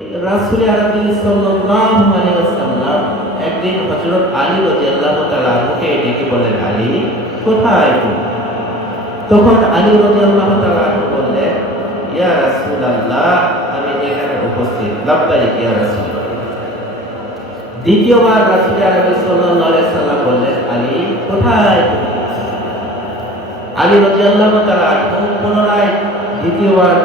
রাসূল আরবি সাল্লাল্লাহু আলাইহি ওয়াসাল্লাম একদিন হযরত আলী রাদিয়াল্লাহু তাআলা আনহুকে ডেকে বললেন, আলী কোথায় তুমি? তখন আলী রাদিয়াল্লাহু তাআলা আনহু বললেন, ইয়া রাসূলুল্লাহ আমি এখানে উপস্থিত। লাব্বাইক ইয়া রাসূলুল্লাহ। দ্বিতীয়বার রাসূল আরবি সাল্লাল্লাহু আলাইহি ওয়াসাল্লাম বললেন, আলী কোথায় তুমি? আলী রাদিয়াল্লাহু তাআলা আনহু পুনরায় দ্বিতীয়বার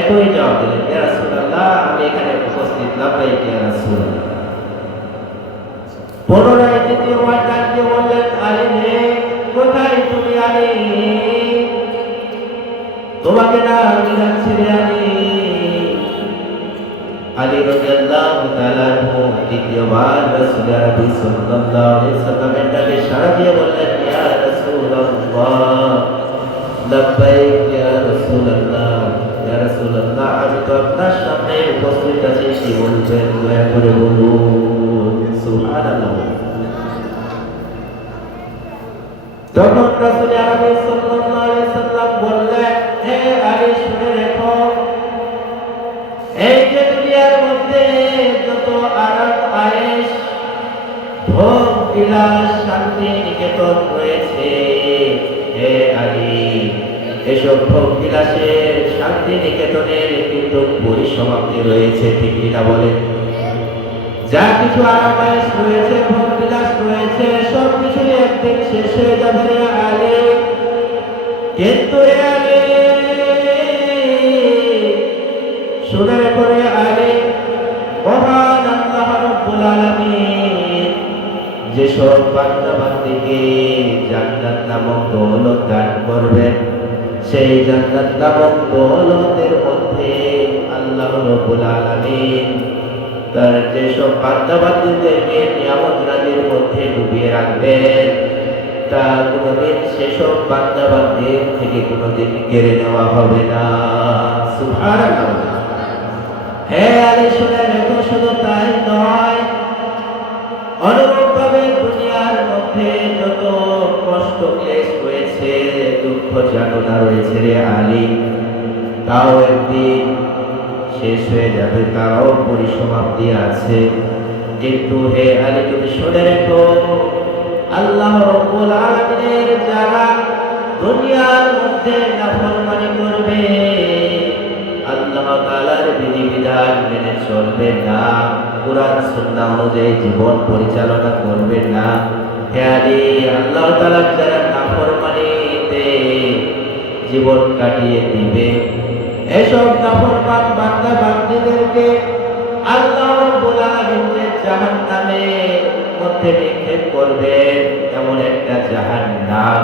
একই জবাব দিলেন, ইয়া রাসূলুল্লাহ আমি এখানে উপস্থিত। লাব্বাইক ইয়া রাসূলুল্লাহ। পুনরায় দ্বিতীয়বার ডাক দিয়ে বললেন, আলী রে কোথায় তুমি? আলী তোমাকে না আমি ডাকছি রে আলী। আলী রাদিয়াল্লাহু তাআলা আনহু দ্বিতীয়বার রাসূল আরবি সাল্লাল্লাহু আলাইহি ওয়াসাল্লামের ডাকে সাড়া দিয়ে বললেন, ইয়া রাসূলুল্লাহ লাব্বাইক ইয়া রাসূলুল্লাহ। ইয়া রাসূলুল্লাহ আমি তো আপনার সামনে উপস্থিত আছি, কি বলবেন দয়া করে বলুন। সুবহানাল্লাহ। তখন রাসূল আরবি সাল্লাল্লাহু আলাইহি ওয়াসাল্লাম বললেন, হে আলী শুনে রেখো, এই যে দুনিয়ার মধ্যে যত আরাম আয়েশ ভোগ বিলাস শান্তি নিকেতন রয়েছে, হে আলী এসব ভোগ বিলাসের শান্তি নিকেতনের কিন্তু পরিসমাপ্তি রয়েছে, ঠিক কিনা বলেন? যা কিছু আরাম আয়েশ রয়েছে ভোগ বিলাস রয়েছে সব কিছুই একদিন শেষ হয়ে যাবে রে আলী। কিন্তু হে আলী শুনে রেখো রে আলী, মহান আল্লাহ রাব্বুল আলামিন যেসব বান্দা বান্দীকে জান্নাত নামক দৌলত দান করবেন, সেই জান্নাত নামক দৌলতের মধ্যে আল্লাহ রাব্বুল আলামিন তার যেসব বান্দা বান্দীদেরকে নিয়ামত রাজির মধ্যে ডুবিয়ে রাখবেন, তা কোনোদিন সেসব বান্দা বান্দীর থেকে কোনোদিন কেড়ে নেওয়া হবে না। সুবহানাল্লাহ। হে আলী শুনে রেখো, শুধু তাই নয়, অনুরূপভাবে দুনিয়ার মধ্যে যত কষ্ট ক্লেশ রয়েছে দুঃখ যাতনা রয়েছে রে আলী, তাও একদিন শেষ হয়ে যাবে, তারাও পরিসমাপ্তি আছে। কিন্তু হে আলী তুমি শুনে রেখো, আল্লাহ রাব্বুল আলামিনের যারা দুনিয়ার মধ্যে নাফরমানি করবে, আল্লাহ তাআলার বিধিবিধান মেনে চলবে না, কুরআন সুন্নাহ অনুযায়ী জীবন পরিচালনা করবে না, হে আলী আল্লাহ তাআলার যারা নাফরমানিতে জীবন কাটিয়ে দিবে, এসব নাফরমান বান্দা বান্দীদেরকে আল্লাহ রাব্বুল আলামিন যে জাহান্নামের মধ্যে নিক্ষেপ করবেন, এমন একটা জাহান্নাম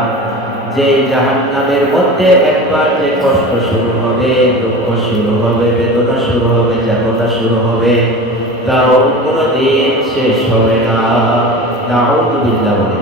যে জাহান্নামের মধ্যে একবার যে কষ্ট শুরু হবে, দুঃখ শুরু হবে, বেদনা শুরু হবে, যাতনা শুরু হবে, তাও কোনোদিন শেষ হবে না। নাউযুবিল্লাহ বলে